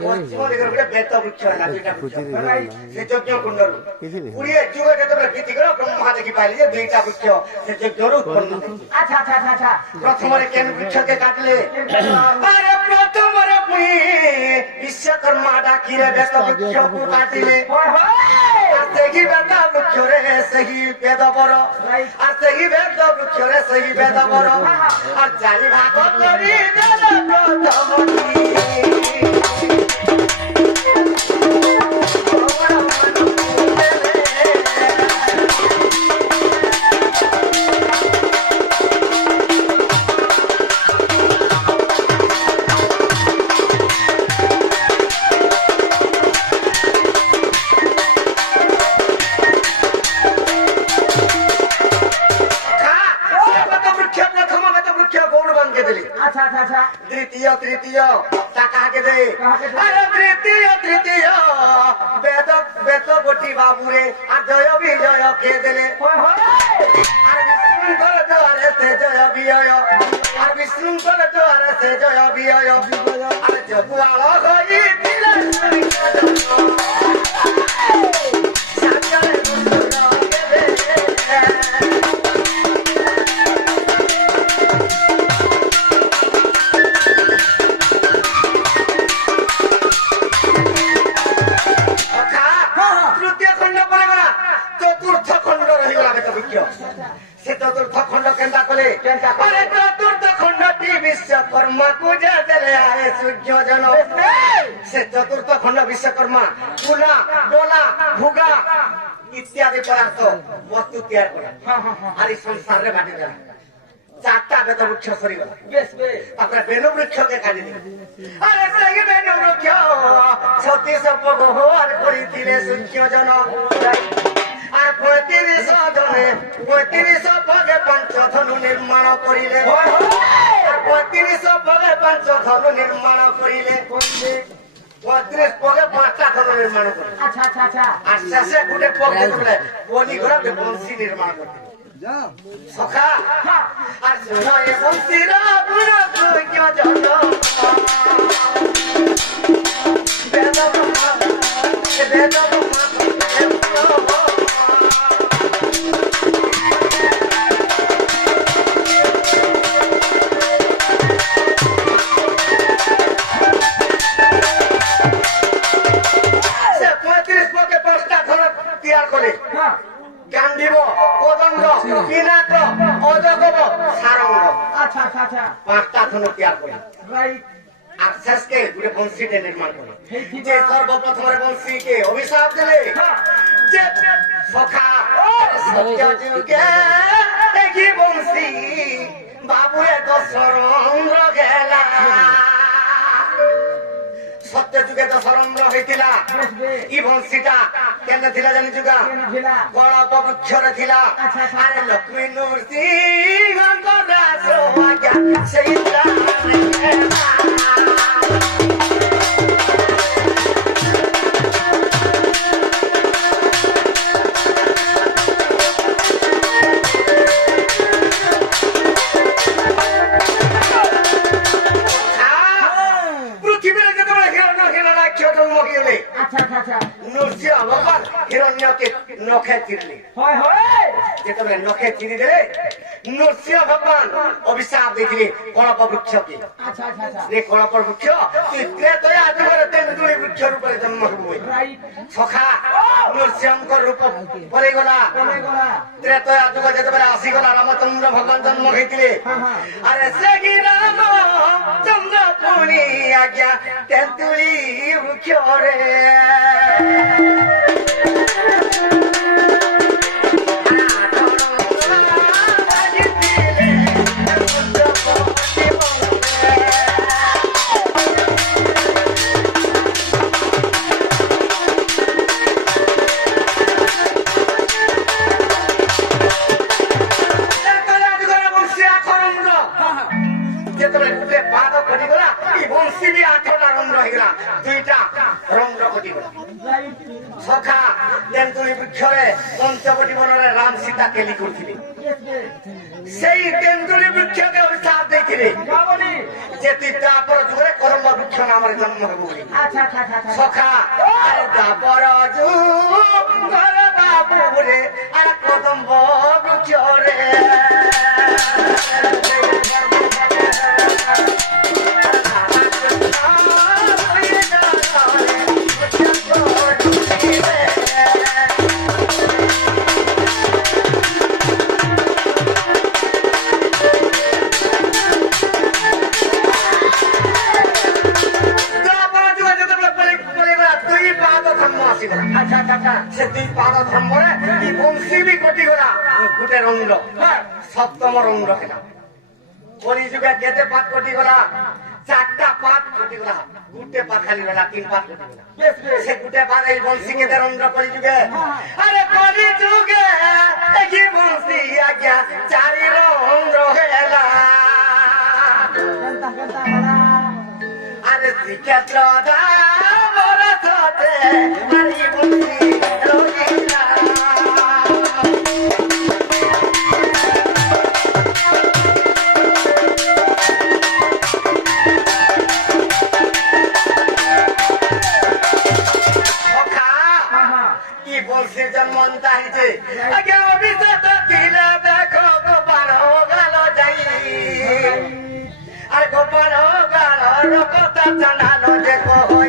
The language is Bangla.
ପଶ୍ଚିମ ଦିଗରେ ଗୋଟେ ବେତ ବୃକ୍ଷ ହେଲା ଦୁଇଟା ବୃକ୍ଷ ସେ ଯଜ୍ଞ କୁଣ୍ଡରୁ 20 ଯୁଗ ଯେତେବେଳେ ବିତିଗଲା ବ୍ରହ୍ମା ଦେଖି ପାଇଲେ ଯେ ଦୁଇଟା ବୃକ୍ଷ ସେ ଯଜ୍ଞରୁ ଉତ୍ପନ୍ନ ହୋଇଛି। ପ୍ରଥମରେ କେନ୍ ବୃକ୍ଷକେ କାଟିଲେ ଆରେ ପ୍ରଥମରେ ପୁଣି ବିଶ୍ୱକର୍ମା ଡାକିଲେ ବେତ ବୃକ୍ଷକୁ କାଟିଲେ ସେହି ବେତ ବୃକ୍ଷରେ ସେହି ବେଦ ବର আর সেই বেদ বৃক্ষরে সেই বেদ বর আর চারি ভাগ করি দেল প্রথমটি তৃতীয় তৃতীয় তা কাকে দে আরে তৃতীয় তৃতীয় বেদ বেদ গোটি বাবুরে আর জয় বিজয় কে দিলে আর বিশৃঙ্খল দ্বারে সে জয় বিজয় আর বিশৃঙ্খল দ্বারে সে জয় বিজয় আর জগুয়াল হইছিলে से चतुर्थ खंड केंदा कले अरे चतुर्थ खंडटी विश्वकर्मा को जादले आए सूर्य जन से चतुर्थ खंड विश्वकर्मा पुला डोला भुगा इत्यादि पदार्थ वस्तु तैयार करा आरि संसार रे बाटी देला चारटा बेत वृक्ष सरी गला बेस तापर बेनु वृक्ष के काटी दे अरे सही बेनु वृक्ष सती सब हो आर करी दिले सूर्य जन আর 35 জনে 35 ভাগে পঞ্চধনু নির্মাণ করিলে আর 35 ভাগে পঞ্চধনু নির্মাণ করিলে 35 ভাগে পাঁচটা ধনু নির্মাণ করিলে আচ্ছা আচ্ছা আচ্ছা আর শেষে গুটে পক্ষে বলে বনি ঘোড়া বংশী নির্মাণ করতে যাও সখা আর শোনা এ বংশীরা বুড়ো কইয়া জন্য বেদ ব্রহ্মা বেদ ব্রহ্মা पांचटा धनु तैयार करे আর শেষকে গুড়ে বংশীতে নির্মাণ করে যে সর্বপ্রথম বংশী কে অভিশাপ দিলে যে সখা সত্য যুগে দেখি বংশী বাবুরে দশরন্ধ্র গেলা সত্য যুগে দশরন্ধ্র হইতিলা ই বংশীটা কেন ଥିଲା জানি যুগা গড়প বৃক্ষরে ଥିଲା আরে লক্ষ্মী নৃসিংহ দাস আজ্ঞা সেই নখে চিরলি যেতবে নখে চিনি দেলে নরসিংহ ভগবান অভিশাপ দিয়েছিলেন কলপ বৃক্ষকে যে কলপ বৃক্ষ ত্রেতয়া যুগরে তেন্দুলি বৃক্ষ রূপে জন্ম হবই সখা নরসিংহଙ୍କ রূপ পরিগলা ত্রেতয়া যুগ যেতবে আসিগলা রামচন্দ্র ভগবান জন্ম হইতিলে আরে সেই রাম চন্দ্র পুনি আজ্ঞা তেন্দুলি বৃক্ষরে তেନ୍ତୁଳି ବୃକ୍ଷରେ ପଞ୍ଚବଟୀ ବନରେ ରାମ ସୀତା କେଲି କରୁଥିଲେ ସେଇ ତେନ୍ତୁଳି ବୃକ୍ଷকে ଅଭିଶାପ ଦେଇଥିଲେ ଯେ ତୁଇ ତାପର ଯୁଗରେ କରମ୍ବ ବୃକ୍ଷ ନାମରେ ଜନ୍ମ ହେବ ବୋଲି ସଖା ଆରେ ତାପର ଯୁଗରେ ବାବୁରେ ଆରେ କଦମ୍ବ ବୃକ୍ଷରେ ସେ ଦୁଇ ପାଦ ଧର୍ମରେ ବଂଶୀ ବି କଟିଗଲା ଗୋଟେ ରଙ୍ଗ ସପ୍ତମ ରଙ୍ଗ ହେଲା କଳି ଯୁଗେ କେତେ ପାତ କଟିଗଲା ଚାରଟା ପାତ କଟିଗଲା ଗୋଟେ ପାତ ଖାଲି ରହିଲା ତିନ ପାତ କଟିଗଲା ସେ ଗୋଟେ ପାତ ଏଇ ବଂଶୀ କେତେ ରଙ୍ଗ କଳି ଯୁଗେ ଆରେ କଳି ଯୁଗେ এই বংশী আজ্ঞା ଚାରି ରଙ୍ଗ ହେଲା আরে শ্রীক্ষেত্র বরসতে আরে বংশী রহিলা কি বংশীর জন্ম হয়েছে আগে অভিশাপ দিলে দেখো গোপাল গেল যাই আর গোপাল গাল কথা জানালো যে কই